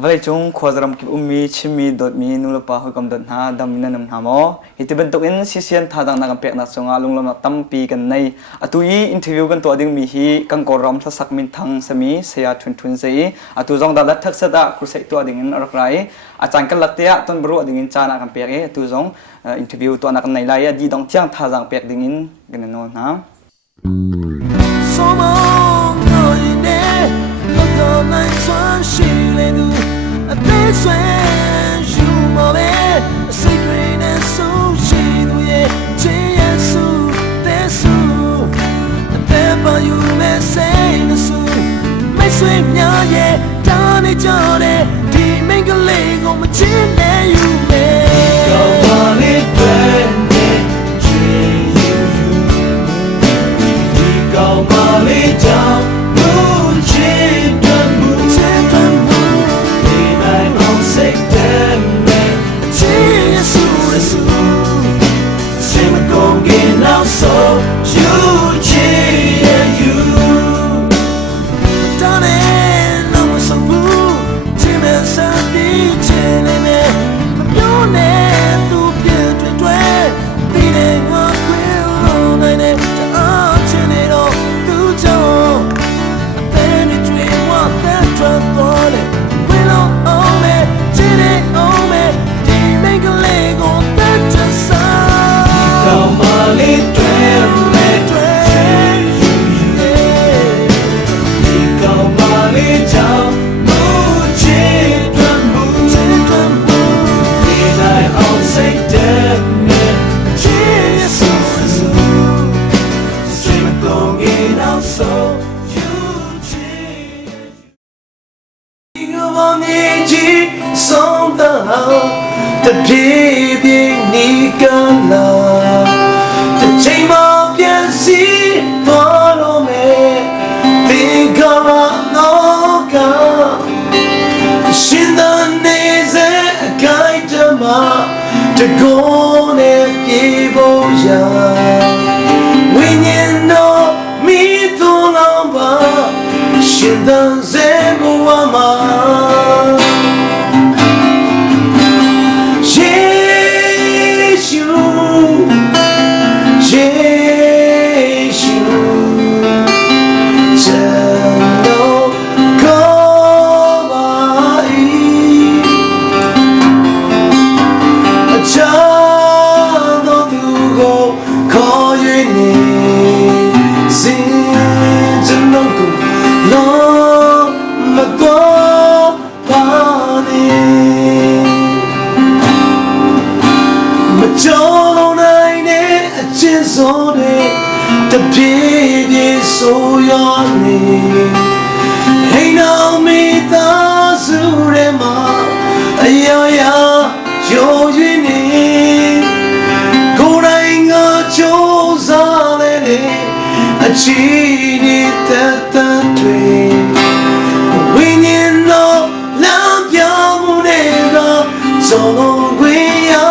vậy chúng khoa zaram kịp umi chimi dot mi nula pa hoi kam dot na dam na nam hamo itiben tok in sisian thadang na kampek na songa lunglom na tampi kan nei atui interview kan to ding mi hi kan koram sa sakmin thang sami seya thun sei atu jong da lathak sada krusai to ding in rakrai achang kan latia ton bru ding in chana kampek e atu jong interview to na kan nei lai di dong chiang thadang pek ding in gan no na I think when you move it, secret and so she do it, Jesus, that's so. Never you may say the so. My sweet yeah, down it, Johnny, the make a leg on my chin, and you may. Go on it, go on it down. So you cheer you darling I'm so blue Jimmy Sandy chilling me your name to get to dwell beating up real night to it all to John then it dream what that drug for it we don't own it did it own me did make a leg on that just come on it the baby Nicola the chain of your sea follow me think of no God shin the days a guide to ma to go and people ya when you know me to love shin the zemo ama the baby so your name hey now me the surema ya yo yini go dai nga cho sa le a chi ni ta ta twe when you know love ya mu ne ga so we ya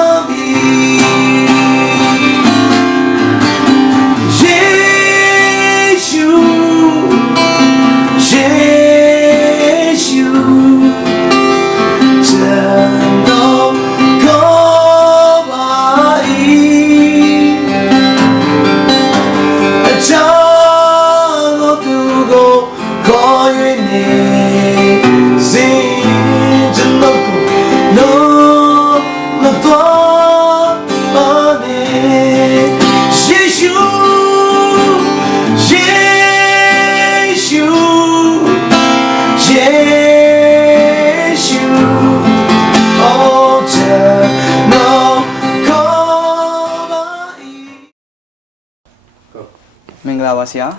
Sia,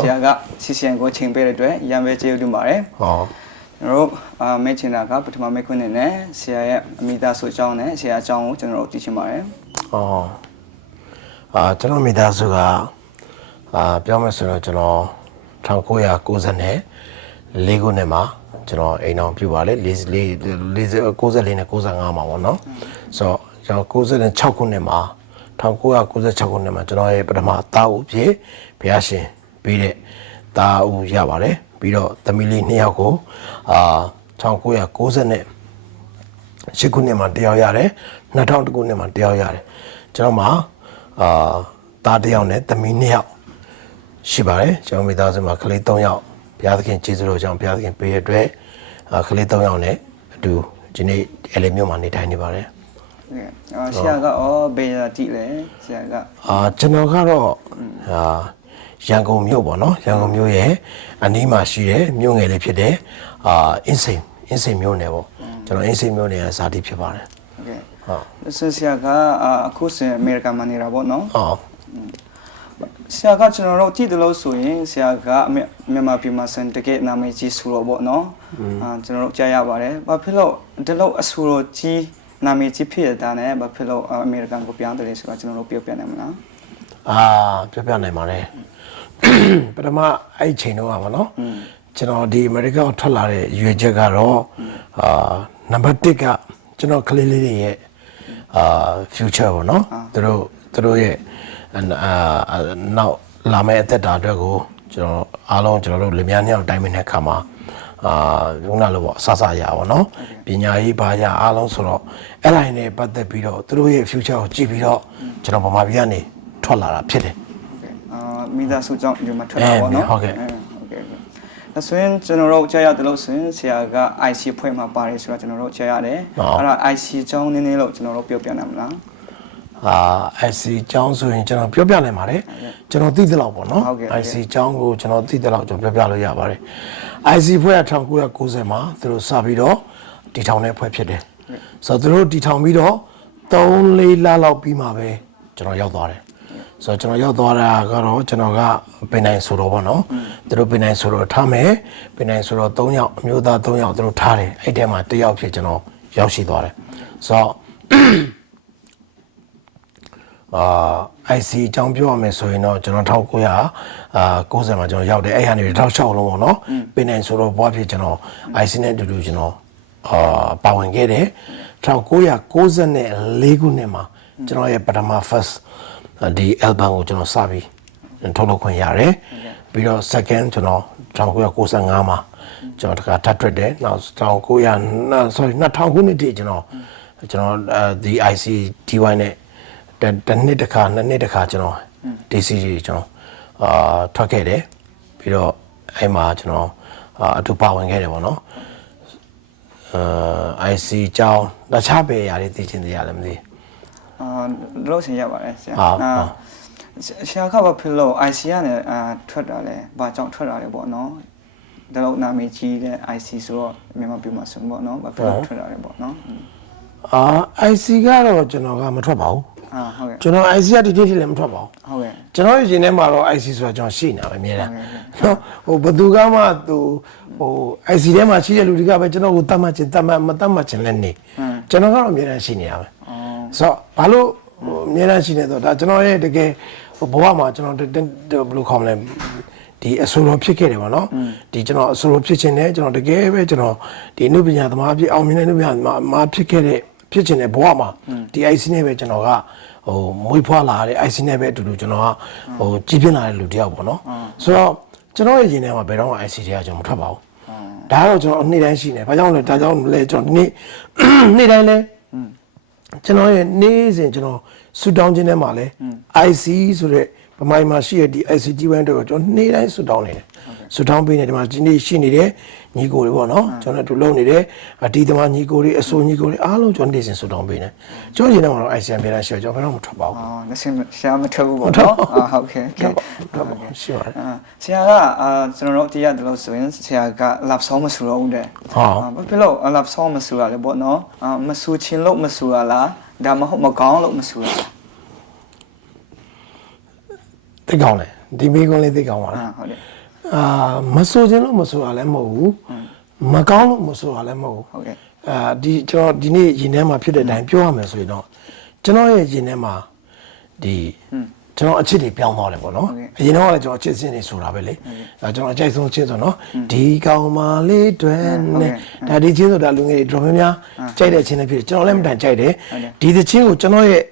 Sia got Sisian go ching better dre, Yambe du mare. Oh, Rope, Machinaga, but my Mekune, Sia, Mida Sojone, Sia John, General Teaching Mare. Oh, General Mida Suga, Piamasura General, Tankoya Gozane, Legunema, General Anon Pivale, Liz Gozalina Gozangama, no? So, Goza and Chakunema. 1996 မှာကျွန်တော်ရဲ့ပထမတာဦးဖြစ်ဘုရားရှင်ပြီးတဲ့တာဦးရပါတယ်ပြီးတော့သမီးလေး2ယောက်ကို 1990နဲ့8ခုနှစ်မှာတရားရတယ်2000ခုနှစ်မှာတရားရတယ်ကျွန်တော်မှာသားတစ်ယောက်နဲ့သမီး2ယောက်ရှိပါတယ်ကျွန်တော်မိသားစုမှာကလေး3ယောက်ဘုရားသခင်ကျေးဇူးတော်ကြောင့်ဘုရားသခင်ပေးရတဲ့အတွက်ကလေး3ယောက်နဲ့အတူဒီနေ့အဲ့လေမြို့မှာနေထိုင်နေပါတယ်ဆရာကဘယ်ရာကြည့်လဲဆရာကကျွန်တော်ကတော့ရန်ကုန်မြို့ပေါ့နော်ရန်ကုန်မြို့ရဲ့အနီးမှာရှိတဲ့မြို့ငယ်လေးဖြစ်တဲ့အင်းစိန်မြို့နယ်ပေါ့ကျွန်တော်အင်းစိန်မြို့နယ်ကဇာတိဖြစ်ပါတယ်ဟုတ်ဆရာကအခုစအမေရိကန်မှာနေတာပေါ့နော်ဟုတ်ဆရာကကျွန်တော်တို့ကြည့်တယ်လို့ဆိုရင်ဆရာကမြန်မာပြည်မှာစံတကယ်နာမည်ကြီးဆိုတော့ပေါ့နော်ကျွန်တော်တို့ကြားရပါတယ်ဘာဖြစ်လို့ဒီလိုအဆိုတော်ကြီးနာမည်ကြီးဖြစ်ရတာနဲ့ဘာဖြစ်လို့အမေရိကန်ကိုပြောင်းတယ်ဆိုတာကျွန်တော်တို့ပြောပြနိုင်မလားပြောပြနိုင်ပါတယ်ပထမအဲ့ချိန်တော့ပါနော်ကျွန်တော်ဒီအမေရိကန်ကိုထွက်လာတဲ့ရွေချက်ကတော့နံပါတ်1ကကျွန်တော်ကလေးလေးတွေရဲ့future ပေါ့နော်သူတို့ရဲ့နောက်လာမယ့်အသက်တာအတွက်ကိုကျွန်တော်အားလုံးကျွန်တော်တို့လင်မယားနှစ်ယောက်တိုင်းမတဲ့ခါမှာခုနလိုပေါ့ဆဆရပါဘောနော်ပညာရေးဘာညာအားလုံးဆိုတော့အဲ့ဒါနဲ့ပတ်သက်ပြီးတော့သူတို့ရဲ့ future ကိုကြည့်ပြီးတော့ကျွန်တော်ဗမာပြည်ကနေထွက်လာတာဖြစ်တယ်မိသားစုကြောင့်ဒီမှာထွက်လာပါတော့ဟုတ်ကဲ့ဒါဆိုရင်ကျွန်တော်တို့ကြားရတယ်လို့ဆိုရင်ဆရာက IC ဖွဲ့မှာပါတယ်ဆိုတော့ကျွန်တော်တို့ကြားရတယ်အဲ့ဒါ IC ကြောင်းနည်းနည်းလို့ကျွန်တော်တို့ပြောပြနိုင်မလားIC ကျောင်းဆိုရင်ကျွန်တော်ပြောပြနိုင်ပါတယ်ကျွန်တော်သိသလောက်ပေါ့နော် IC ကျောင်းကိုကျွန်တော်သိသလောက်ကျွန်တော်ပြောပြလို့ရပါတယ် IC ဖွဲ့က1990မှာသူတို့စပြီးတော့တည်ထောင်တဲ့ဖွဲ့ဖြစ်တယ်ဆိုတော့သူတို့တည်ထောင်ပြီးတော့3-4 လလောက်ပြီးမှပဲကျွန်တော်ရောက်သွားတယ်ဆိုတော့ကျွန်တော်ရောက်သွားတာကတော့ကျွန်တော်ကပင်နိုင်ဆိုတော့ပေါ့နော်သူတို့ပင်နိုင်ဆိုတော့ထားမယ်ပင်နိုင်ဆိုတော့3ယောက်အမျိုးသား3ယောက်သူတို့ထားတယ်အဲ့ထဲမှာ1ယောက်ဖြစ်ကျွန်တော်ရောက်ရှိသွားတယ်ဆိုတော့IC အကြောင်းပြောရမယ်ဆိုရင်တော့ကျွန်တော်1990မှာကျွန်တော်ရောက်တယ်အဲ့ဟာနေ16လုံးပေါ့နော်ပင်နိုင်ဆိုတော့ဘွားဖြစ်ကျွန်တော် IC နဲ့အတူတူကျွန်တော်ပါဝင်ခဲ့တယ်1994ခုနှစ်မှာကျွန်တော်ရဲ့ပထမ first ဒီ album ကိုကျွန်တော်စပြီးထုတ်လုပ်ခွင့်ရတယ်ပြီးတော့ second ကျွန်တော်1995မှာကျွန်တော်တခါထပ်ထွက်တယ်နောက်2000ခုနှစ်တည်းကျွန်တော်ဒီ IC DY နဲ့တစ်နှစ်တစ်ခါနှစ်နှစ်တစ်ခါကျွန်တော် DC ကြီးကျွန်တော်ထွက်ခဲ့တယ်ပြီးတော့အဲ့မှာကျွန်တော်အတူပါဝင်ခဲ့တယ်ပေါ့နော်IC ကြောင်းတခြားပဲຢာတွေသိချင်သေးရတယ်မသိလို့ဆင်ရပါတယ်ဆရာဆရာကဘာဖြစ်လို့ IC ကနေထွက်တာလဲဘာကြောင့်ထွက်တာလဲပေါ့နော်ဒါတော့နာမည်ကြီးတဲ့ IC ဆိုတော့မြန်မာပြည်မှာဆိုပေါ့နော်ဘာဖြစ်လို့ထွက်တာလဲပေါ့နော်IC ကတော့ကျွန်တော်ကမထွက်ပါဘူးဟုတ်ကဲ့ကျွန်တော် IC ကဒီတိတိလည်းမထွက်ပါဘူးဟုတ်ကဲ့ကျွန်တော်ရင်ထဲမှာတော့ IC ဆိုတာကျွန်တော်ရှိနေတာပဲအများလားနော်ဘယ်သူကမှIC ထဲမှာရှိတဲ့လူတွေကပဲကျွန်တော်ကိုတတ်မှတ်ခြင်းတတ်မှတ်မတတ်မှတ်ခြင်းလည်းနေကျွန်တော်ကတော့အများကြီးရှိနေတာပဲဆိုတော့ဘာလို့အများကြီးရှိနေတော့ဒါကျွန်တော်ရဲ့တကယ်ဘဝမှာကျွန်တော်ဘယ်လိုခေါ်မလဲဒီအဆိုတော်ဖြစ်ခဲ့တယ်ပေါ့နော်ဒီကျွန်တော်အဆိုတော်ဖြစ်ခြင်းနဲ့ကျွန်တော်တကယ်ပဲကျွန်တော်ဒီအနုပညာသမားဖြစ်အောင်မြင်တဲ့အနုပညာသမားဖြစ်ခဲ့တဲ့ဖြစ်ခြင်းနဲ့ဘဝမှာဒီ IC နဲ့ပဲကျွန်တော်ကမွေးဖွားလာတဲ့ IC နဲ့ပဲအတူတူကျွန်တော်ကကြီးပြင်းလာတဲ့လူတယောက်ပေါ့နော်ဆိုတော့ကျွန်တော်ရဲ့ရင်ထဲမှာဘယ်တော့မှ IC တွေကကျွန်တော်မထွက်ပါဘူးဒါကတော့ကျွန်တော်နေ့တိုင်းရှိနေဘာကြောင့်လဲဒါကြောင့်လဲကျွန်တော်နေ့တိုင်းလဲကျွန်တော်ရဲ့နေ့စဉ်ကျွန်တော်ဆူတောင်းခြင်းထဲမှာလဲ IC ဆိုတဲ့ဗမိုင်းမှာရှိတဲ့ဒီ ICT ဘန်းတော့ကျွန်တော်နေ့တိုင်းဆူတောင်းနေတယ်ဆူတောင်းပေးနေဒီမှာဒီနေ့ရှိနေတဲ့ညီကိုတွေပေါ့နော်ကျွန်တော်တို့လုံနေတယ်ဒီသမားညီကိုတွေအစိုးညီကိုတွေအားလုံးကျွန်တော်နေ့စဉ်ဆူတောင်းပေးနေကျွန်တော်ရင်ထဲမှာတော့ ICM ပြန်လာရှိကျွန်တော်ဘယ်တော့မှမထွက်ပါဘူးလက်ရှိဆရာမထွက်ဘူးပေါ့နော်ဟုတ်ကဲ့ရှိပါတယ်ဆရာကကျွန်တော်တို့တရားတယ်လို့ဆိုရင်ဆရာက lab song မဆူတော့ဘူးတဲ့ဘာဖြစ်လို့ lab song မဆူရလဲပေါ့နော်မဆူချင်းလို့မဆူရလားဒါမှမဟုတ်မကောင်းလို့မဆူရလားသိကောင်းတယ်ဒီမိကုန်းလေးသိကောင်းပါလားဟုတ်တယ်မဆိုခြင်းလို့မဆိုရလည်းမဟုတ်ဘူးမကောင်းလို့မဆိုရလည်းမဟုတ်ဘူးဟုတ်ကဲ့ဒီကျွန်တော်ဒီနေ့ရင်ထဲမှာဖြစ်တဲ့အတိုင်းပြောရမယ်ဆိုရင်တော့ကျွန်တော်ရဲ့ရင်ထဲမှာဒီကျွန်တော်အချစ်တွေပြောင်းသွားတယ်ပေါ့နော်အရင်တော့လည်းကျွန်တော်အချစ်စင်းတွေဆိုတာပဲလေကျွန်တော်အကြိုက်ဆုံးချင်းဆိုတော့ဒီကောင်မလေးတွေနဲ့ဒါဒီချင်းဆိုတာလူငယ်တွေတော်များများကြိုက်တဲ့ချင်းတွေဖြစ်ကျွန်တော်လည်းမတန်ကြိုက်တယ်ဒီသချင်းကိုကျွန်တော်ရဲ့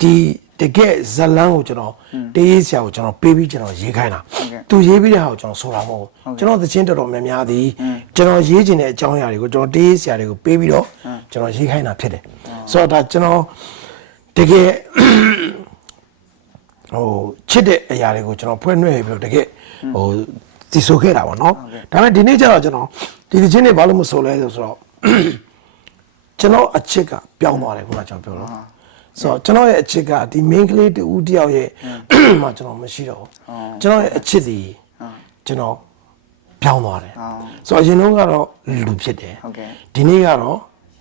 ဒီ တကယ်ဇလန်းကိုကျွန်တော်တေးရေးဆရာကိုကျွန်တော်ပေးပြီးကျွန်တော်ရေးခိုင်းတာသူရေးပြီးတဲ့ဟာကိုကျွန်တော်ဆိုတာမဟုတ်ကျွန်တော်သချင်းတော်တော်များများသည်ကျွန်တော်ရေးခြင်းတဲ့အကြောင်းအရာတွေကိုကျွန်တော်တေးရေးဆရာတွေကိုပေးပြီးတော့ကျွန်တော်ရေးခိုင်းတာဖြစ်တယ်ဆိုတော့ဒါကျွန်တော်တကယ်ဟိုချစ်တဲ့အရာတွေကိုကျွန်တော်ဖွဲ့နှွှဲပြီးတော့တကယ်ဟိုတည်ဆိုခဲ့တာပေါ့နော်ဒါပေမဲ့ဒီနေ့ကျတော့ကျွန်တော်ဒီသချင်းတွေဘာလို့မဆိုလဲဆိုတော့ကျွန်တော်အချစ်ကပြောင်းသွားတယ်ခုနကကျွန်တော်ပြောတော့ဆိုတော့ကျွန်တော်ရဲ့အချစ်ကဒီ main ကလေးတူတယောက်ရဲ့မှကျွန်တော်မရှိတော့ဘူးကျွန်တော်ရဲ့အချစ်ဒီကျွန်တော်ပြောင်းသွားတယ်ဆိုတော့အရင်တုန်းကတော့လူဖြစ်တယ်ဒီနေ့ကတော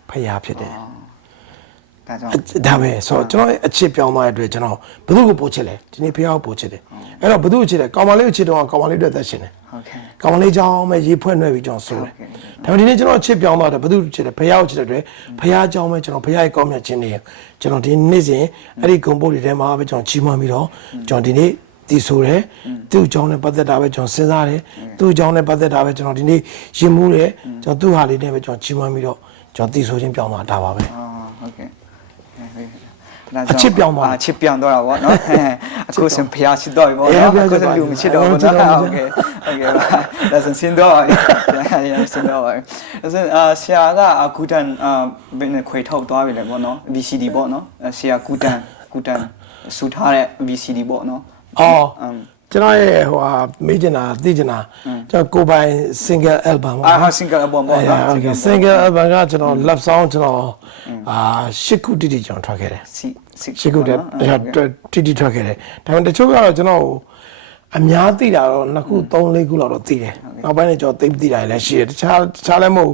့ဖယားဖြစ်တယ်ဒါပဲဆိုတော့ကျွန်တော်ရဲ့အချစ်ပြောင်းသွားတဲ့အတွက်ကျွန်တော်ဘယ်သူကိုပို့ချစ်လဲဒီနေ့ဖယားကိုပို့ချစ်တယ်အဲ့တော့ဘယ်သူကိုချစ်လဲကောင်မလေးကိုချစ်တော့ကောင်မလေးအတွက်သက်ရှင်တယ်ကောင်မလေးကြောင်းမဲ့ရေးဖွဲ့နှွဲပြီးကျွန်တော်ဆိုတယ်ဒါပေမဲ့ဒီနေ့ကျွန်တော်အချစ်ပြောင်းသွားတယ်ဘယ်သူချစ်လဲဖယားကိုချစ်တဲ့အတွက်ဖယားကြောင်းမဲ့ကျွန်တော်ဖယားရဲ့ကောင်းမြတ်ခြင်းတွေကျွန်တော်ဒီနေ့စဉ်အဲ့ဒီဂုံပုတ်တွေထဲမှာပဲကျွန်တော်ကြီးမှန်းပြီးတော့ကျွန်တော်ဒီနေ့ဒီဆိုတယ်သူ့အကြောင်းနဲ့ပတ်သက်တာပဲကျွန်တော်စဉ်းစားတယ်သူ့အကြောင်းနဲ့ပတ်သက်တာပဲကျွန်တော်ဒီနေ့ရင်မှုတယ်ကျွန်တော်သူ့ဟာလေးနဲ့ပဲကျွန်တော်ကြီးမှန်းပြီးတော့ကျွန်တော်ဒီဆိုခြင်းပြောင်းသွားတာပါပဲဟုတ်ကဲ့အချစ်ပြောင်းသွားအချစ်ပြောင်းသွားတာပေါ့နော်အခုစံဖျားချစ်တော့ပြီပေါ့နော်အခုစံလူမချစ်တော့ဘူးနော်โอเคဒါစံစင်တော့ရစင်တော့ဒါစံဆရာကကူတန်ဘယ်နဲ့ခွေထောက်သွားပြီလေပေါ့နော် VCD ပေါ့နော်ဆရာကူတန်စူထားတဲ့ VCD ပေါ့နော်အော်ကျွန်တော်ရဲ့ဟိုဟာမေးချင်တာသိချင်တာကျွန်တော်ကိုပိုင် single album ပေါ့နော် single album ပေါ့နော် single album ကကျွန်တော် love song ကျွန်တော်8ခုတိတိကျွန်တော်ထွက်ခဲ့တယ်8ခုတည်းတိတိထွက်ခဲ့တယ်ဒါပေမဲ့တချို့ကတော့ကျွန်တော်အများသိတာတော့2ခု3 4ခုလောက်တော့သိတယ်နောက်ပိုင်းကျကျွန်တော်သိမသိတာလည်းရှိတယ်တခြားလည်းမဟုတ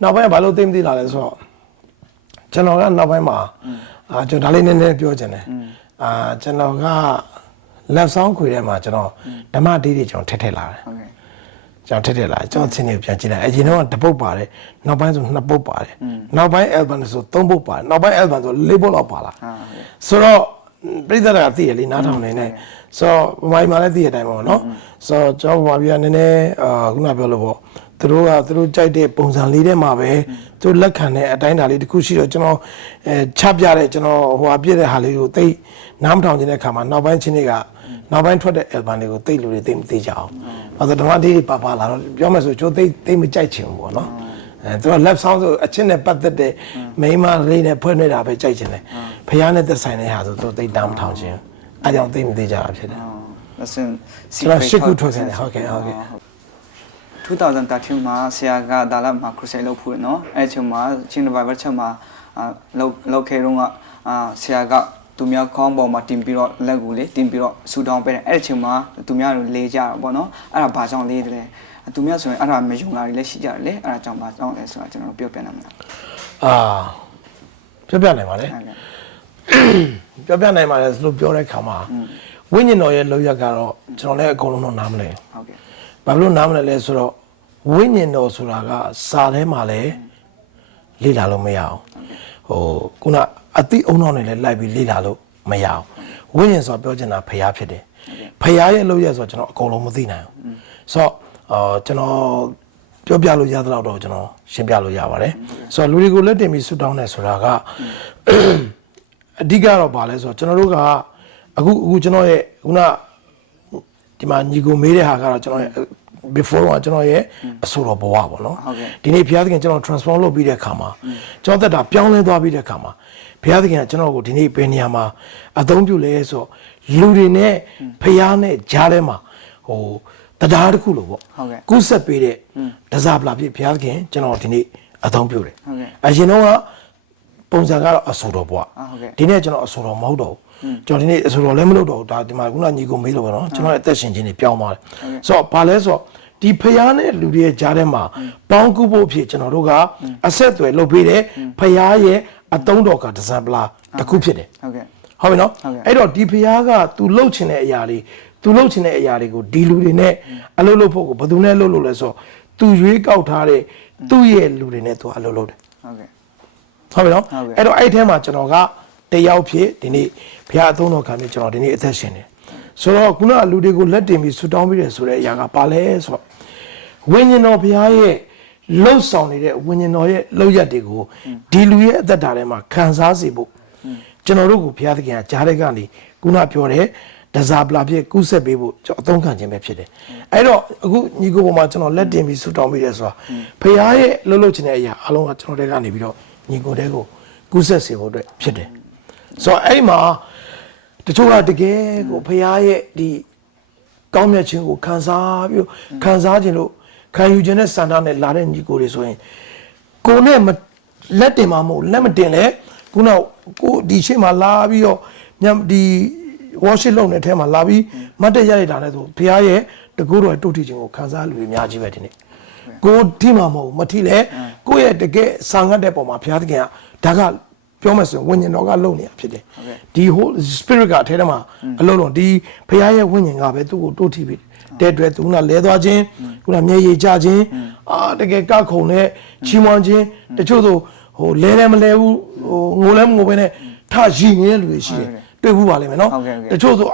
်နောက်ပိုင်းကဘာလို့သိမသိတာလဲဆိုတော့ကျွန်တော်ကနောက်ပိုင်းမှာကျွန်တော်ဒါလေးနည်းနည်းပြောချင်တယ်ကျွန်တော်ကလက်ဆောင်ခွေထဲမှာကျွန်တော်ဓမ္မတေးတွေကျွန်တော်ထည့်လာတယ်ကျွန်တော်ထည့်လာကျွန်တော်ချင်းနေပြန်ကြည့်လိုက်အရင်တော့တပုတ်ပါတယ်နောက်ပိုင်းဆို2ပုတ်ပါတယ်နောက်ပိုင်း album ဆို3ပုတ်ပါတယ်နောက်ပိုင်း album ဆို4ပုတ်လောက်ပါလာဆိုတော့ပြိဿတာကသိရလေနားထောင်နေနေဆိုတော့ဘဝမှာလည်းသိရတဲ့အတိုင်းပေါ့နော်ဆိုတော့ကျွန်တော်ဘဝပြနည်းနည်းခုနပြောလို့ပေါ့သူတို့ကြိုက်တဲ့ပုံစံလေးထဲမှာပဲသူလက်ခံတဲ့အတိုင်းဓာတ်လေးတစ်ခုရှိတော့ကျွန်တော်ချပြတဲ့ကျွန်တော်ဟိုအပြည့်တဲ့ဟာလေးကိုသိနားမထောင်ခြင်းတဲ့အခါမှာနောက်ပိုင်းချင်းတွေကနောက်ပိုင်းထွက်တဲ့ album တွေကိုသိလို့တွေသိမသိကြအောင်အဲ့ဒါဓမ္မတေးတွေပါလာတော့ပြောမယ်ဆိုကျိုးသိမကြိုက်ချင်ဘူးပေါ့နော်သူက lap sound ဆိုအချင်းနဲ့ပတ်သက်တဲ့မိန်းမလေးနဲ့ဖွဲ့နေတာပဲကြိုက်ချင်တယ်ဖျားနဲ့သက်ဆိုင်တဲ့ဟာဆိုသူသိနားမထောင်ခြင်းအဲ့ကြောင့်သိမသိကြတာဖြစ်တယ်အစင်ရှစ်ခုထွက်ခဲ့တယ်ဟုတ်ကဲ့2013မှာဆရာကဒါလာမှာခရစ်စတန်လုပ်ဖို့နော်အဲ့ချိန်မှာချင်းဘိုင်ဘယ်ချက်မှာလောက်ခဲတော့ကဆရာကသူများခေါင်းပေါ်မှာတင်ပြီးတော့လက်ကိုလေတင်ပြီးတော့ဆူတောင်းပေးတယ်အဲ့ဒီချိန်မှာသူများတို့လေးကြတာပေါ့နော်အဲ့ဒါဘာကြောင့်လေးတယ်သူများဆိုရင်အဲ့ဒါမယုံလာတွေလည်းရှိကြတယ်လေအဲ့ဒါကြောင့်ဘာကြောင့်လဲဆိုတာကျွန်တော်ပြောပြနိုင်မှာပြောပြနိုင်ပါလေပြောပြနိုင်ပါလေလို့ပြောတဲ့ခါမှာဝိညာဉ်တော်ရဲ့လောက်ရကတော့ကျွန်တော်လည်းအကုန်လုံးတော့နားမလဲဟုတ်ကဲ့ဘာလို့နားမလဲလဲဆိုတော့ဝိညာဉ်တော်ဆိုတာကစာထဲမှာလည်းလေ့လာလို့မရအောင်ဟိုခုနအတိအုံနောက်နဲ့လည်းလိုက်ပြီးလေ့လာလို့မရအောင်ဝိညာဉ်ဆိုပြောချင်တာဖျားဖြစ်တယ်ဖျားရဲ့လောက်ရဆိုတော့ကျွန်တော်အကုန်လုံးမသိနိုင်ဘူးဆိုတော့ကျွန်တော်ပြောပြလို့ရသလောက်တော့ကျွန်တော်ရှင်းပြလို့ရပါတယ်ဆိုတော့လူတွေကိုလက်တင်ပြီးဆူတောင်းတယ်ဆိုတာကအဓိကတော့ဘာလဲဆိုတော့ကျွန်တော်တို့ကအခုကျွန်တော်ရဲ့ခုနဒီမှာညီကိုမေးတဲ့ဟာကတော့ကျွန်တော်ရဲ့ before ကကျွန်တော်ရဲ့အဆိုတော်ဘဝပေါ့နော်ဒီနေ့ဘုရားသခင်ကျွန်တော် transform လုပ်ပြီးတဲ့အခါမှာကျွန်တော်သက်တာပြောင်းလဲသွားပြီးတဲ့အခါမှာဘုရားသခင်ကကျွန်တော်ကိုဒီနေ့ဘယ်နေရာမှာအသုံးပြုလဲဆိုတော့လူတွေနဲ့ဘုရားနဲ့ကြားထဲမှာဟိုတရားတစ်ခုလို့ပေါ့ကုဆက်ပေးတဲ့ဒဇာပလာဖြစ်ဘုရားသခင်ကျွန်တော်ဒီနေ့အသုံးပြုတယ်အရင်တော့ပုံစံကတော့အဆိုတော်ဘဝဒီနေ့ကျွန်တော်အဆိုတော်မဟုတ်တော့ဘူးကျွန်တော်ဒီနေ့အဆိုတော်လည်းမလုပ်တော့ဘူးဒါဒီမှာခုနညီကိုမေးလို့ပဲနော်ကျွန်တော်ရဲ့အသက်ရှင်ခြင်းတွေပြောင်းသွားတယ်ဆိုတော့ဘာလဲဆိုတော့ဒီဖယားနဲ့လူတွေရဲ့ကြားထဲမှာပေါင်းကူဖို့ဖြစ်ကျွန်တော်တို့ကအဆက်အသွယ်လုပ်ပေးတဲ့ဖယားရဲ့အတုံးတော်ကဒဇန်ပလာတစ်ခုဖြစ်တယ်ဟုတ်ပြီနော်အဲ့တော့ဒီဖယားကသူလှုပ်ချင်တဲ့အရာတွေသူလှုပ်ချင်တဲ့အရာတွေကိုဒီလူတွေနဲ့အလုပ်လုပ်ဖို့ကိုဘယ်သူနဲ့လုပ်လို့လဲဆိုတော့သူရွေးကောက်ထားတဲ့သူ့ရဲ့လူတွေနဲ့သူအလုပ်လုပ်တယ်ဟုတ်ပြီနော်အဲ့တော့အဲ့ထဲမှာကျွန်တော်ကတယောက်ဖြစ်ဒီနေ့ဘုရားအသုံးတော်ခံပြီးကျွန်တော်ဒီနေ့အသက်ရှင်တယ်ဆိုတော့ခုနကလူတွေကိုလက်တင်ပြီးဆူတောင်းပြီးတယ်ဆိုတဲ့အရာကဘာလဲဆိုတော့ဝိညာဉ်တော်ဘုရားရဲ့လှုပ်ဆောင်နေတဲ့ဝိညာဉ်တော်ရဲ့လှုပ်ရက်တွေကိုဒီလူရဲ့အသက်တာထဲမှာခံစားစေဖို့ကျ ကျွန်တော်တို့ကိုဘုရားသခင်ကကြားတဲ့ကနေခုနပြောတဲ့ဒဇာပလာဖြစ်ကူးဆက်ပေးဖို့ကျွန်တော်အသုံးခံခြင်းပဲဖြစ်တယ်အဲ့တော့အခုညီကိုပေါ်မှာကျွန်တော်လက်တင်ပြီးဆူတောင်းပေးတယ်ဆိုတာဘုရားရဲ့လှုပ်လှုပ်ခြင်းတဲ့အရာအလုံးကကျွန်တော်တို့ကနေပြီးတော့ညီကိုတဲ့ကိုကူးဆက်စေဖို့အတွက်ဖြစ်တယ်ဆိုတော့အဲ့မှာတချို့ကတကယ်ကိုဘုရားရဲ့ဒီကောင်းမြတ်ခြင်းကိုခံစားပြီးခံစားခြင်းလို့ခံယူခြင်းနဲ့စံထားနဲ့လာတဲ့ညီကိုတွေဆိုရင်ကိုနဲ့လက်တင်မှာမဟုတ်လက်မတင်လဲခုနကိုဒီရှေ့မှာလာပြီးတော့ဒီ worship လုပ်နေတဲ့အထဲမှာလာပြီးမတ်တက်ရရတာနဲ့ဆိုဘုရားရဲ့တကူတော်တုတ်ထီခြင်းကိုခံစားလူတွေအများကြီးပဲဒီနေ့ကိုထိမှာမဟုတ်မထိလဲကိုရဲ့တကယ်ဆာငတ်တဲ့ပုံမှာဘုရားသခင်ကဒါကပြောမယ်ဆိုရင်ဝိညာဉ်တော်ကလုံနေတာဖြစ်တယ်ဒီ whole spirit ကအထဲထဲမှာအလုံးလုံးဒီဘုရားရဲ့ဝိညာဉ်ကပဲသူ့ကိုတုတ်ထီပြီးတဲ့အတွက်သူကလဲသွားခြင်းခုနမျက်ရည်ကျခြင်းတကယ်ကခုံနဲ့ချီးမွမ်းခြင်းတချို့ဆိုဟိုလဲမလဲဘူးဟိုငိုလဲမငိုပဲနဲ့ထရည်နေတဲ့လူတွေရှိတယ်တွေ့ဘူးပါလိမ့်မယ်နော်တချို့ဆို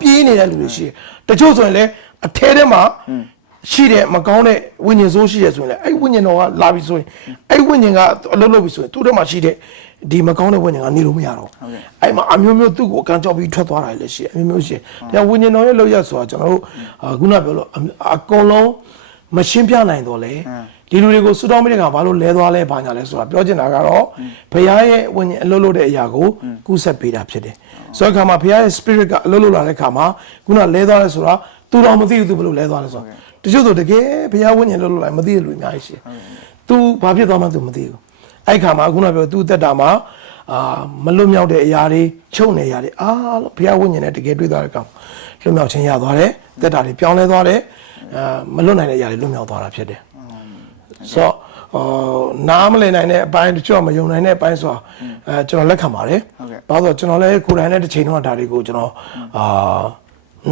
ပြေးနေတဲ့လူတွေရှိတယ်တချို့ဆိုရင်လည်းအထဲထဲမှာရှိတဲ့မကောင်းတဲ့ဝိညာဉ်ဆိုးရှိတယ်ဆိုရင်လည်းအဲ့ဝိညာဉ်တော်ကလာပြီဆိုရင်အဲ့ဝိညာဉ်ကအလုပ်လုပ်ပြီဆိုရင်သူ့ထဲမှာရှိတဲ့ဒီမကောင်းတဲ့ဝိညာဉ်ကနေလို့မရတော့အဲ့မှာအမျိုးမျိုးသူ့ကိုအကန့်ကြောက်ပြီးထွက်သွားတာလည်းရှိတယ်အမျိုးမျိုးရှိတယ်ဒါဝိညာဉ်တော်ရဲ့လောက်ရဆိုတာကျွန်တော်တို့ခုနပြောလို့အကုန်လုံးမရှင်းပြနိုင်တော့လေဒီလူတွေကိုစူတောင်းမိတဲ့ကဘာလို့လဲသွားလဲဘာညာလဲဆိုတာပြောချင်တာကတော့ဘုရားရဲ့ဝိညာဉ်အလုပ်လုပ်တဲ့အရာကိုကူးဆက်ပေးတာဖြစ်တယ်ဆိုတော့ခါမှာဘုရားရဲ့ spirit ကအလုပ်လုပ်လာတဲ့ခါမှာခုနလဲသွားလဲဆိုတာသူတော်မသိဘူးသူဘယ်လိုလဲသွားလဲဆိုတာတချို့ဆိုတကယ်ဘုရားဝိညာဉ်လုပ်လို့လိုက်မသိတဲ့လူအများကြီးရှိတယ်သူဘာဖြစ်သွားမှသူမသိဘူးအဲ့ခါမှာခုနပြောသူ့တက်တာမှာမလွတ်မြောက်တဲ့အရာတွေချုပ်နေရတယ်အားဘုရားဝိညာဉ်နဲ့တကယ်တွေ့သွားတဲ့ကောင်လွတ်မြောက်ခြင်းရသွားတယ်တက်တာတွေပြောင်းလဲသွားတယ်မလွတ်နိုင်တဲ့အရာတွေလွတ်မြောက်သွားတာဖြစ်တယ်ဆိုနားမလည်နိုင်တဲ့အပိုင်းတချို့မယုံနိုင်တဲ့အပိုင်းဆိုတာကျွန်တော်လက်ခံပါတယ်ဘာလို့ကျွန်တော်လည်းကိုယ်တိုင်လည်းတစ်ချိန်တော့ဒါတွေကိုကျွန်တော်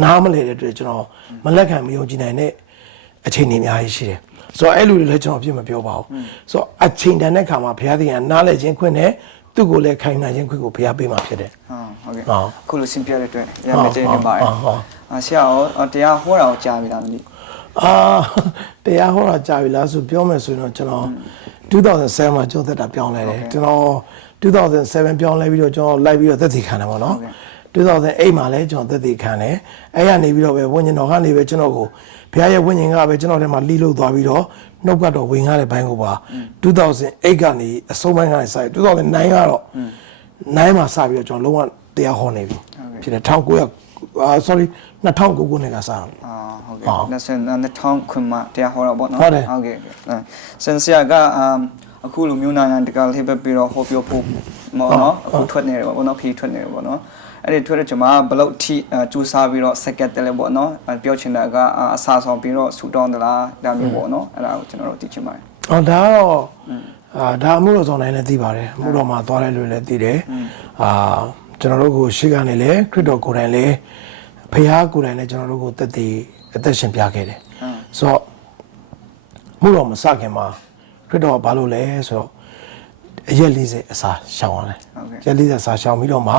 နားမလည်တဲ့အတွက်ကျွန်တော်မလက်ခံမယုံကြည်နိုင်တဲ့အချိန်တွေအများကြီးရှိတယ်ဆိုတော့အဲ့လိုတွေလည်းကျွန်တော်ပြမပြောပါဘူးဆိုတော့အချိန်တန်တဲ့ခါမှာဘုရားသခင်ကနားလည်ခြင်းခွင့်နဲ့သူ့ကိုလည်းခိုင်နိုင်ခြင်းခွင့်ကိုဘုရားပေးမှာဖြစ်တယ်ဟုတ်ကဲ့ခုလိုရှင်းပြတဲ့အတွက်ရမယ်ကျေးဇူးပါတယ်ဆရာရောတရားဟောတာကိုကြားပြီလားမသိတရားဟောတာကြာပြီလားဆိုပြောမယ်ဆိုရင်တော့ကျွန်တော်2007မှာကျောင်းသက်တာပြောင်းလဲတယ်ကျွန်တော်2007ပြောင်းလဲပြီးတော့ကျွန်တော်လိုက်ပြီးတော့သက်သေခံတယ်ပေါ့နော်2008မှာလည်းကျွန်တော်သက်သေခံတယ်အဲ့ရနေပြီးတော့ပဲဝိညာဉ်တော်ကနေပဲကျွန်တော်ကိုဘုရားရဲ့ဝိညာဉ်ကပဲကျွန်တော်ထဲမှာလှီးလို့သွားပြီးတော့နှုတ်ကတော်ဝင်ကားတဲ့ဘိုင်းကိုပါ2008ကနေအဆုံးပိုင်းကနေစပြီး2009ကတော့9မှာစပြီးတော့ကျွန်တော်လုံးဝတရားဟောနေပြီဖြစ်တယ်2009ခုနှစ်ကစတာဟုတ်ကဲ့2000ခုမှတရားဟောတာပေါ့နော်ဟုတ်ကဲ့စင်ဆရာကအခုလိုမျိုးနိုင်ငံတကာလေးပဲပြီးတော့ဟောပြောဖို့ပေါ့နော်အခုထွက်နေတယ်ပေါ့နော်ခီးထွက်နေတယ်ပေါ့နော်အဲ့ဒီထွက်တဲ့ချိန်မှာဘလောက်ထိစူးစမ်းပြီးတော့စက်ကတ်တယ်လေပေါ့နော်ပြောချင်တာကအစားဆောင်ပြီးတော့ဆူတောင်းသလားဒါမျိုးပေါ့နော်အဲ့ဒါကိုကျွန်တော်တို့သိချင်ပါတယ်ဒါကတော့ဒါအမှုတော်ဆောင်နိုင်လည်းသိပါတယ်အမှုတော်မှာသွားတဲ့လူလည်းသိတယ်ကျွန်တော်တို့ကိုရှေ့ကနေလည်းခရစ်တော်ကိုယ်တိုင်လည်းဖခင်ကိုယ်တိုင်လည်းကျွန်တော်တို့ကိုတက်တည်အသက်ရှင်ပြခဲ့တယ်ဆိုတော့မှုတော်မစခင်မှာခရစ်တော်ကဘာလို့လဲဆိုတော့အရက်40အစာရှောင်ရတယ်ရက်40အစာရှောင်ပြီးတော့မ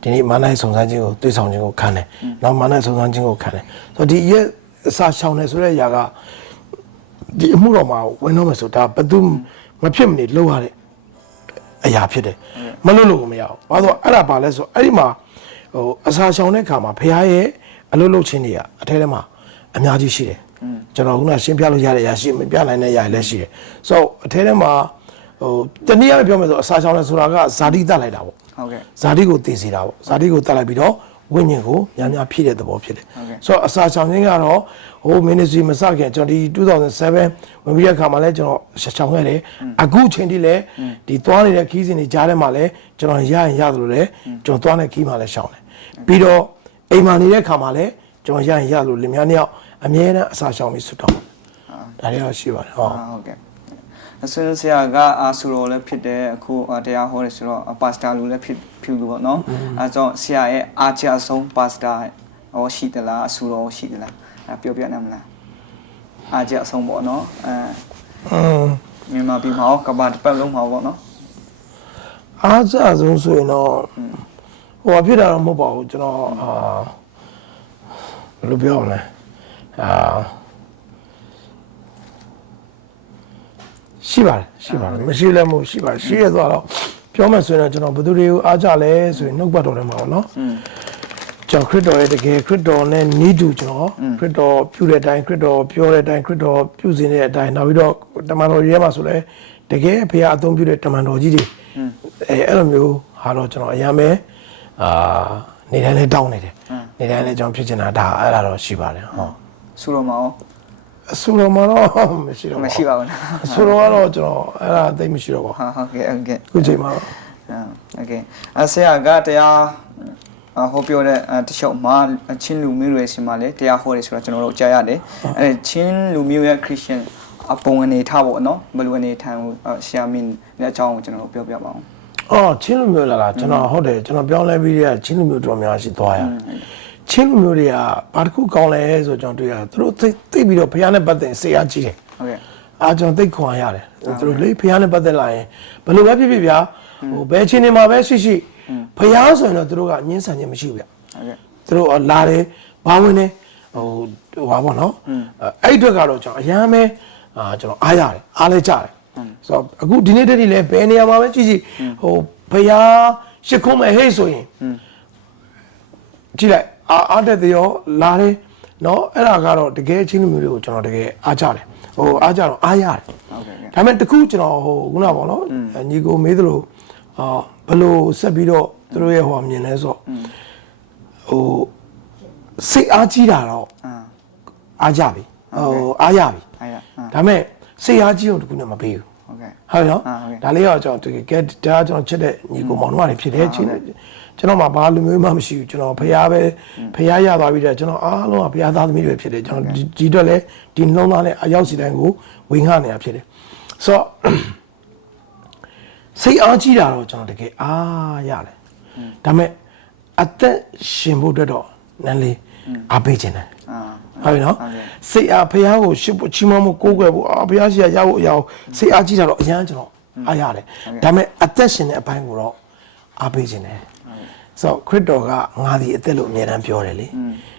ှဒီနေ့မာနစုံစမ်းခြင်းကိုတွေးဆောင်ခြင်းကိုခံတယ်နောက်မာနစုံစမ်းခြင်းကိုခံတယ်ဆိုတော့ဒီရက်အစာရှောင်တယ်ဆိုတဲ့အရာကဒီအမှုတော်မှာဝင်တော့မယ်ဆိုဒါဘယ်သူမဖြစ်မနေလုပ်ရတဲ့အရာဖြစ်တယ်မလုပ်လို့မရဘူးဘာလို့အဲ့ဒါပါလဲဆိုအဲ့ဒီမှာဟိုအစာရှောင်တဲ့ခါမှာဘုရားရဲ့အလုပ်လုပ်ခြင်းတွေကအထဲထဲမှာအများကြီးရှိတယ်ကျွန်တော်ခုနရှင်းပြလို့ရတဲ့အရာရှိမပြနိုင်တဲ့အရာလည်းရှိတယ်ဆိုတော့အထဲထဲမှာဟိုတနည်းအားဖြင့်ပြောမယ်ဆိုအစာရှောင်လဲဆိုတာကဇာတိတတ်လိုက်တာပေါ့ဟုတ်ကဲ့ဇာတိကိုသိစေတာပေါ့ဇာတိကိုတတ်လိုက်ပြီးတော့ဝိညာဉ်ကိုများများဖြည့်တဲ့သဘောဖြစ်တယ်ဆိုတော့အစာရှောင်ခြင်းကတော့ဟို ministry မစခင်ကျွန်တော်ဒီ2007ဝင်ပြီးတဲ့အခါမှာလဲကျွန်တော်ရှောင်ခဲ့တယ်အခုချိန်ထိလဲဒီသွားနေတဲ့ခီးစဉ်တွေကြားထဲမှာလဲကျွန်တော်ရရင်ရတယ်လို့လဲကျွန်တော်သွားတဲ့ခီးမှာလဲရှောင်တယ်ပြီးတော့အိမ်မှာနေတဲ့အခါမှာလဲကျွန်တော်ရရင်ရတယ်လို့လင်မယားနှစ်ယောက်အမြဲတမ်းအစာရှောင်ပြီးဆွတ်တော့ဒါတွေတော့ရှိပါတယ်ဟုတ်ကဲ့အစင်းဆရာကဆူရောလည်းဖြစ်တယ်အခုတရားဟောတယ်ဆိုတော့ပါစတာလူလည်းဖြစ်လို့ပေါ့နော်အဲကြောင့်ဆရာရဲ့အားချဆုံးပါစတာဟောရှိသလားဆူရောရှိသလားပြောပြနိုင်မလားအားချဆုံးပေါ့နော်မြန်မာပြည်မှာကဘာတစ်ပတ်လုံးမှာပေါ့နော်အားချဆုံးဆိုရင်တော့ဟိုဖြစ်တာတော့မဟုတ်ပါဘူးကျွန်တော်ဘယ်လိုပြောမလဲရှိပါတယ်မရှိလည်းမဟုတ်ရှိပါတယ်ရှိရသွားတော့ ပြောမယ်ဆိုရင်ကျွန်တော်ဘယ်သူတွေကိုအားကြလဲဆိုရင်နှုတ်ပတ်တော်ထဲမှာပေါ့နော်ကျွန်တော်ခရစ်တော်ရဲ့တကယ်ခရစ်တော်နဲ့နီးတူကျွန်တော်ခရစ်တော်ပြုတဲ့အတိုင်းခရစ်တော်ပြောတဲ့အတိုင်းခရစ်တော်ပြုစင်တဲ့အတိုင်းနောက်ပြီးတော့တမန်တော်ကြီးထဲမှာဆိုလဲတကယ်ဘုရားအသုံးပြုတဲ့တမန်တော်ကြီးတွေအဲ့လိုမျိုးဟာတော့ကျွန်တော်အရမ်းပဲနေတိုင်းလေးတောင်းနေတယ်နေတိုင်းလေးကျွန်တော်ဖြစ်ချင်တာဒါအဲ့ဒါတော့ရှိပါတယ်ဟော ဆူတော်မအောင် ဆူတော်မှာတော့မရှိတော့ မရှိပါဘူး ဆူတော်ကတော့ကျွန်တော်အဲ့ဒါသိမရှိတော့ပါ ဟုတ်ကဲ့ဟုတ်ကဲ့ ခုချိန်မှာ โอเคဆရာကတရားဟောပြောတဲ့တချို့မှာချင်းလူမျိုးတွေရှိမှလေတရားဟောတယ်ဆိုတော့ကျွန်တော်တို့ကြားရတယ်အဲချင်းလူမျိုးရဲ့ခရစ်ယာန်အပုံအနေထားပေါ့နော်ဘယ်လိုအနေထားဆရာမင်းရဲ့အကြောင်းကိုကျွန်တော်ပြောပြပါအောင်အော်ချင်းလူမျိုးလားကျွန်တော်ဟုတ်တယ်ကျွန်တော်ပြောင်းလဲပြီးတဲ့ချင်းလူမျိုးတော်များရှိသွားရတယ်ချင်းလူမျိုးတွေကဘာတစ်ခုကောင်းလဲဆိုကျွန်တော်တွေ့ရတယ်သူတို့သိပြီးတော့ဘုရားနဲ့ပတ်သက်စေအားကြီးတယ်ဟုတ်ကဲ့အားကျွန်တော်သိခွန်ရတယ်သူတို့လေဘုရားနဲ့ပတ်သက်လာရင်ဘယ်လိုပဲဖြစ်ဖြစ်ဗျာဟိုဘယ်ချင်းနေမှာပဲရှိဘုရားဆိုရင်တော့သူတို့ကညှင်းဆန်ခြင်းမရှိဘူးဗျဟုတ်ကဲ့သူတို့လာတယ်ဘာဝင်နေဟိုဟာပေါ့နော်အဲ့အတွက်ကတော့ကျွန်တော်အရန်ပဲကျွန်တော်အားရတယ်အားလဲကြတယ်ဆိုတော့အခုဒီနေ့တည်းလည်းဘယ်နေရာမှာပဲကြည့်ဟိုဘုရားရှ िख ုံးမဲ့ဟဲ့ဆိုရင်ကြည့်လိုက်အားတဲ့ရောလာတယ်နော်အဲ့ဒါကတော့တကယ်ချင်းလူမျိုးတွေကိုကျွန်တော်တကယ်အားကြတယ်ဟိုအားကြတော့အားရတယ်ဟုတ်ကဲ့ဒါပေမဲ့တခုကျွန်တော်ဟိုခုနကပေါ့နော်ညီကိုမေးသလိုဘလို့ဆက်ပြီးတော့သူတို့ရဲ့ဟိုမြင်လဲဆိုဟိုစိတ်အားကြီးတာတော့အားကြပြီဟိုအားရပြီဒါပေမဲ့စိတ်အားကြီးအောင်တခုနဲ့မပေးဘူးဟုတ်ကဲ့ဟုတ်နော်ဒါလေးတော့ကျွန်တော်တကယ်ဒါကျွန်တော်ချစ်တဲ့ညီကိုမောင်နှမတွေဖြစ်တယ်ချင်းကျွန်တော်မှဘာလူမျိုးမှမရှိဘူးကျွန်တော်ဖရားပဲဖရားရသွားပြီးတော့ကျွန်တော်အားလုံးကဖရားသားသမီးတွေဖြစ်တယ်ကျွန်တော်ဒီတော့လဲဒီနှလုံးသားနဲ့အရောက်စီတိုင်းကိုဝင်ခနေတာဖြစ်တယ်ဆိုတော့စိတ်အားကြီးတာတော့ကျွန်တော်တကယ်အားရတယ်ဒါပေမဲ့အသက်ရှင်ဖို့အတွက်တော့နည်းလေးအားပေးခြင်းတယ်ဟုတ်ပြီနော်စိတ်အားဖရားကိုရှစ်ဖို့ချီးမွမ်းဖို့ကိုးကွယ်ဖို့ဖရားရှိရရဖို့အရာကိုစိတ်အားကြီးတာတော့အရန်ကျွန်တော်အားရတယ်ဒါပေမဲ့အသက်ရှင်တဲ့အပိုင်းကိုတော့အားပေးခြင်းတယ်ဆိုတော့ခရစ်တော်ကငါဒီအသက်လို့အမြဲတမ်းပြောတယ်လေ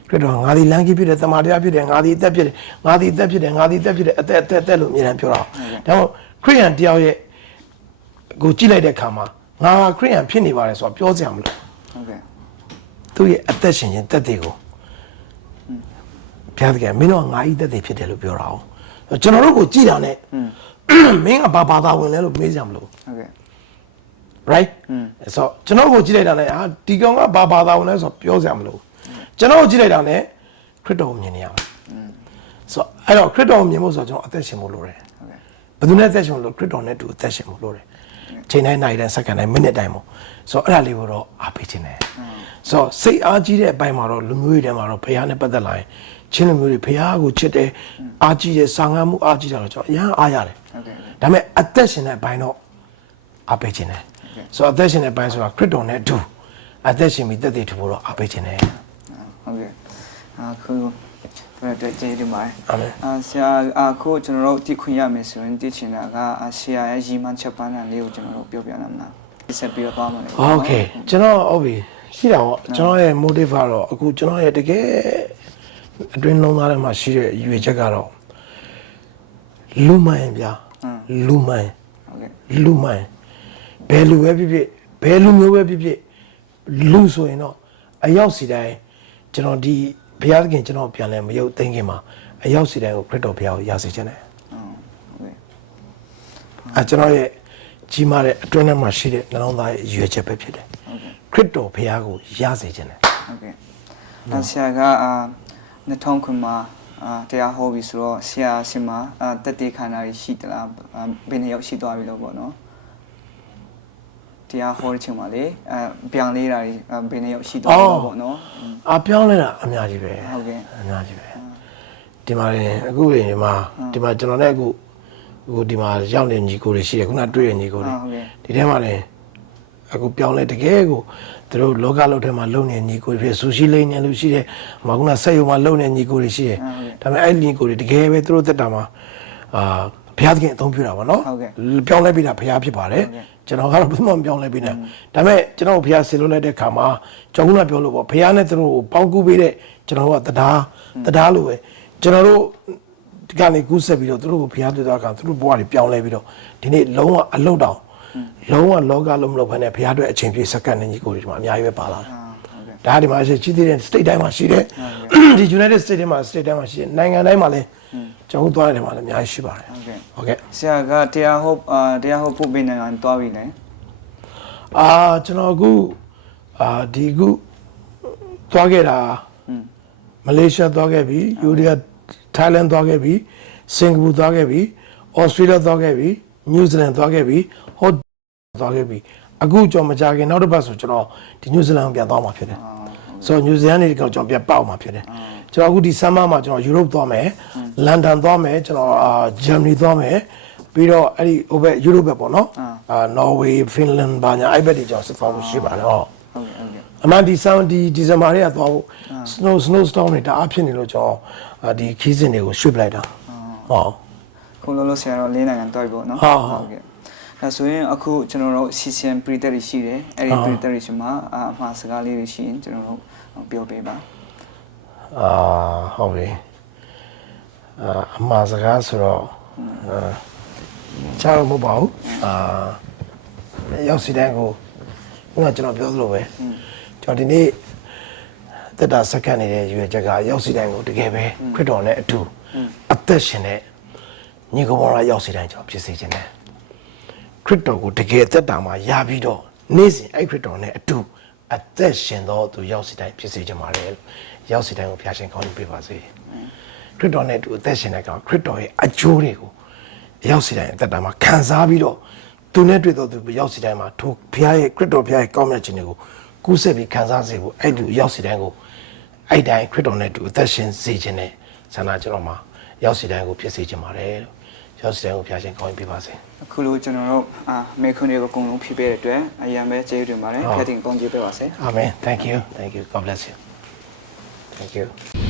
ခရစ်တော်ငါဒီလမ်းကြီးဖြစ်တယ်တမန်တရားဖြစ်တယ်ငါဒီအသက်ဖြစ်တယ်ငါဒီအသက်ဖြစ်တယ်ငါဒီအသက်ဖြစ်တယ်အသက်လို့အမြဲတမ်းပြောတာဒါကြောင့်ခရစ်ယာန်တယောက်ရဲ့ကိုကြည့်လိုက်တဲ့အခါမှာငါခရစ်ယာန်ဖြစ်နေပါတယ်ဆိုတော့ပြောစရာမလိုဟုတ်ကဲ့သူ့ရဲ့အသက်ရှင်ခြင်းတက်တွေကိုဘုရားသခင်မင်းတို့ငါဤတက်တွေဖြစ်တယ်လို့ပြောတာအောင်ကျွန်တော်တို့ကိုကြည့်တာနဲ့မင်းကဘာသာဝင်လဲလို့မေးစရာမလိုဟုတ်ကဲ့right ဆိုကျွန်တော်ကိုကြည့်လိုက်တာနဲ့ဒီကောင်ကဘာသာဝင်လဲဆိုပြောစရာမလိုကျွန်တော်ကိုကြည့်လိုက်တာနဲ့ခရစ်တော်ကိုမြင်နေရမယ်ဆိုအဲ့တော့ခရစ်တော်ကိုမြင်ဖို့ဆိုတော့ကျွန်တော်အသက်ရှင်ဖို့လိုတယ်ဘယ်သူနဲ့အသက်ရှင်လို့ခရစ်တော်နဲ့တူအသက်ရှင်ဖို့လိုတယ်ချိန်တိုင်းနိုင်တိုင်းစက္ကန့်တိုင်းမိနစ်တိုင်းပေါ့ဆိုတော့အဲ့ဒါလေးကိုတော့အားပေးခြင်းတယ်ဆိုတော့စိတ်အားကြီးတဲ့အပိုင်းမှာတော့လူမျိုးတွေထဲမှာတော့ဘုရားနဲ့ပတ်သက်လာရင်ချင်းလူမျိုးတွေဘုရားကိုချစ်တယ်အားကြီးတယ်စာငတ်မှုအားကြီးတာတော့ကျွန်တော်အရန်အားရတယ်ဒါပေမဲ့အသက်ရှင်တဲ့အပိုင်းတော့အားပေးခြင်းတယ်ဆိုတော့အသက်ရှင်တဲ့အပိုင်းဆိုတာခရစ်တော်နဲ့အတူအသက်ရှင်ပြီးသက်သေထူဖို့တော့အားပေးခြင်းတယ်ဟုတ်ကဲ့အခုတဲ့ကျေးဇူးပါအာမင်ဆရာအခုကျွန်တော်တို့တည်ခွင့်ရမယ်ဆိုရင်တည်ချင်တာကဆရာရဲ့ရီမန်ချက်ပန်းလေးကိုကျွန်တော်တို့ပြောပြနိုင်မလားဆက်ပြီးတော့သွားမယ်โอเคကျွန်တော်ဟုတ်ပြီရှိတာပေါ့ကျွန်တော်ရဲ့ motive ကတော့အခုကျွန်တော်ရဲ့တကယ်အတွင်းလုံးသားထဲမှာရှိတဲ့ရွေချက်ကတော့လူမိုင်းဗျာလူမိုင်းဟုတ်ကဲ့လူမိုင်းဘယ်လူပဲဖြစ်ဖြစ်ဘယ်လူမျိုးပဲဖြစ်ဖြစ်လူဆိုရင်တော့အရောက်စီတိုင်းကျွန်တော်ဒီဘုရားသခင်ကျွန်တော်ပြန်လဲမရုပ်သိမ်းခင်မှာအရောက်စီတိုင်းကိုခရစ်တော်ဘုရားကိုရစေခြင်းတယ်ကျွန်တော်ရဲ့ကြီးမားတဲ့အတွင်းထဲမှာရှိတဲ့နှလုံးသားရဲ့ရွေချက်ပဲဖြစ်တယ်ခရစ်တော်ဘုရားကိုရစေခြင်းတယ်ဟုတ်ကဲ့ဆရာက2000ခုမှာတရားဟောပြီးဆိုတော့ဆရာဆီမှာတက်တေခန္ဓာရှိသလားဘယ်နှစ်ယောက်ရှိသွားပြီလို့ပေါ့နော်တရားဟောတဲ့ချိန်မှာလေပြောင်းလဲတာဘယ်နှစ်ယောက်ရှိသွားပြီလို့ပေါ့နော်ပြောင်းလဲတာအများကြီးပဲဟုတ်ကဲ့အများကြီးပဲဒီမှာအခုဒီမှာကျွန်တော်နဲ့အခုဒီမှာရောက်နေညီကိုတွေရှိတယ်ခုနတွေ့ရညီကိုတွေဒီထဲမှာလည်းအခုပြောင်းလဲတကယ်ကိုသူတို့လောကလုံးထဲမှာလုံနေညီကိုတွေဖြစ်ဆူရှိလိမ့်နေလို့ရှိတယ်။ခုနဆက်ရုံမှာလုံနေညီကိုတွေရှိတယ်။ဒါပေမဲ့အဲ့ညီကိုတွေတကယ်ပဲသူတို့တက်တာမှာဘုရားသခင်အသုံးပြုတာပါနော်။ပြောင်းလဲပြီးတာဘုရားဖြစ်ပါတယ်။ကျွန်တော်ကတော့ဘယ်မှမပြောင်းလဲပြီးနဲ့။ဒါပေမဲ့ကျွန်တော်ဘုရားဆေလို့လိုက်တဲ့ခါမှာကျွန်တော်ကပြောလို့ပေါ့ဘုရားနဲ့သူတို့ကိုပေါင်းကူးပေးတဲ့ကျွန်တော်ကတရားလို့ပဲကျွန်တော်တို့ဒီကနေကူးဆက်ပြီးတော့သူတို့ကိုဘုရားတွေ့တာကသူတို့ဘဝတွေပြောင်းလဲပြီးတော့ဒီနေ့လုံးဝအလုတ်တောင် လုံးဝလောကလုံးမလို့ဘဲနဲ့ဘုရားအတွက်အချိန်ပြည့်စက္ကန့်နဲ့ညီကိုဒီမှာအများကြီးပဲပါလာတယ် ဟုတ်ကဲ့ ဒါဒီမှာရှိတဲ့ state တိုင်းမှာရှိတဲ့ဒီ United States တိုင်းမှာ state တိုင်းမှာရှိတဲ့နိုင်ငံတိုင်းမှာလည်းကျွန်တော်တို့သွားတဲ့နေရာမှာလည်းအများကြီးရှိပါတယ် ဟုတ်ကဲ့ ဟုတ်ကဲ့ ဆရာကတရားဟုတ်ဖို့ပေးနိုင်ငံသွားပြီလေ ကျွန်တော်အခုဒီခုသွားခဲ့တာမလေးရှားသွားခဲ့ပြီယူရီးယားထိုင်းလန်သွားခဲ့ပြီစင်ကာပူသွားခဲ့ပြီဩစတြေးလျသွားခဲ့ပြီနယူးဇီလန်သွားခဲ့ပြီဟောသွားခဲ့ပြီအခုကျွန်တော်မကြခင်နောက်တစ်ပတ်ဆိုကျွန်တော်ဒီနယူးဇီလန်ကိုပြန်သွားမှာဖြစ်တယ်ဆိုတော့နယူးဇီလန်နေကျွန်တော်ပြန်ပေါက်မှာဖြစ်တယ်ကျွန်တော်အခုဒီဆမ်မာမှာကျွန်တော်ယူရိုပသွားမယ်လန်ဒန်သွားမယ်ကျွန်တော်ဂျာမနီသွားမယ်ပြီးတော့အဲ့ဒီဟိုဘက်ယူရိုပဘက်ပေါ့နော်နော်ဝေးဖင်လန်ဘာညာအဲ့ဘက်တွေကျွန်တော်ဆက်သွားဖို့ရှိပါတယ်ဟော ဟုတ်ကဲ့ဟုတ်ကဲ့ အမှန်ဒီဇင်ဘာတွေကသွားဖို့ snow storm တွေတအားဖြစ်နေလို့ကျွန်တော်ဒီခီးစဉ်တွေကိုရွှေ့ပလိုက်တာဟော ခုလုံးလို့ဆရာတော့၄နိုင်ငံတွားပြီပေါ့နော် ဟုတ် ကဲ့ဒါဆိုရင်အခုကျွန်တော်တို့ CCN ပရိသတ်တွေရှိတယ်အဲ့ဒီပရိသတ်တွေရှိမှာအမှားစကားလေးတွေရှိရင်ကျွန်တော်တို့ပြောပေးပါ ဟုတ်ပြီအမှားစကားဆိုတော့ချားမဟုတ်ပါဘူးရောက်စီတိုင်းကိုခုနကျွန်တော်ပြောသလိုပဲကျွန်တော်ဒီနေ့တက်တာစက္ကန့်နေတဲ့ရွေချက်ကရောက်စီတိုင်းကိုတကယ်ပဲခရစ်တော်နဲ့အတူအသက်ရှင်တဲ့ညီကောင်မောင်လာရောက်စီတိုင်းကျွန်တော်ဖြစ်စေခြင်းနဲ့ခရစ်တော်ကိုတကယ်အသက်တာမှာရပြီးတော့နေ့စဉ်အဲ့ခရစ်တော်နဲ့အတူအသက်ရှင်သောသူရောက်စီတိုင်းဖြစ်စေခြင်းပါလေရောက်စီတိုင်းကိုဖျားရှင်ကောင်းကြီးပေးပါစေခရစ်တော်နဲ့အတူအသက်ရှင်တဲ့ကောင်ခရစ်တော်ရဲ့အကျိုးတွေကိုရောက်စီတိုင်းအသက်တာမှာခံစားပြီးတော့သူနဲ့တွေ့တော့သူရောက်စီတိုင်းမှာထိုဘုရားရဲ့ခရစ်တော်ဘုရားရဲ့ကောင်းမြတ်ခြင်းတွေကိုကူးဆက်ပြီးခံစားစေဖို့အဲ့ဒီရောက်စီတိုင်းကိုအဲ့တိုင်းခရစ်တော်နဲ့အတူအသက်ရှင်စေခြင်းနဲ့ဆန္ဒကျွန်တော်မှာရောက်စီတိုင်းကိုဖြစ်စေခြင်းပါတယ်လို့ရောက်စီတိုင်းကိုဖျားရှင်ကောင်းကြီးပေးပါစေ အခုလိုကျွန်တော်တို့မေခွန်းတွေကိုအကုန်လုံးဖြည့်ပေးတဲ့အတွက်အရင်ပဲကျေးဇူးတင်ပါတယ်ဖျက်တင်ကောင်းကျေးပေးပါစေ Amen thank you god bless you thank you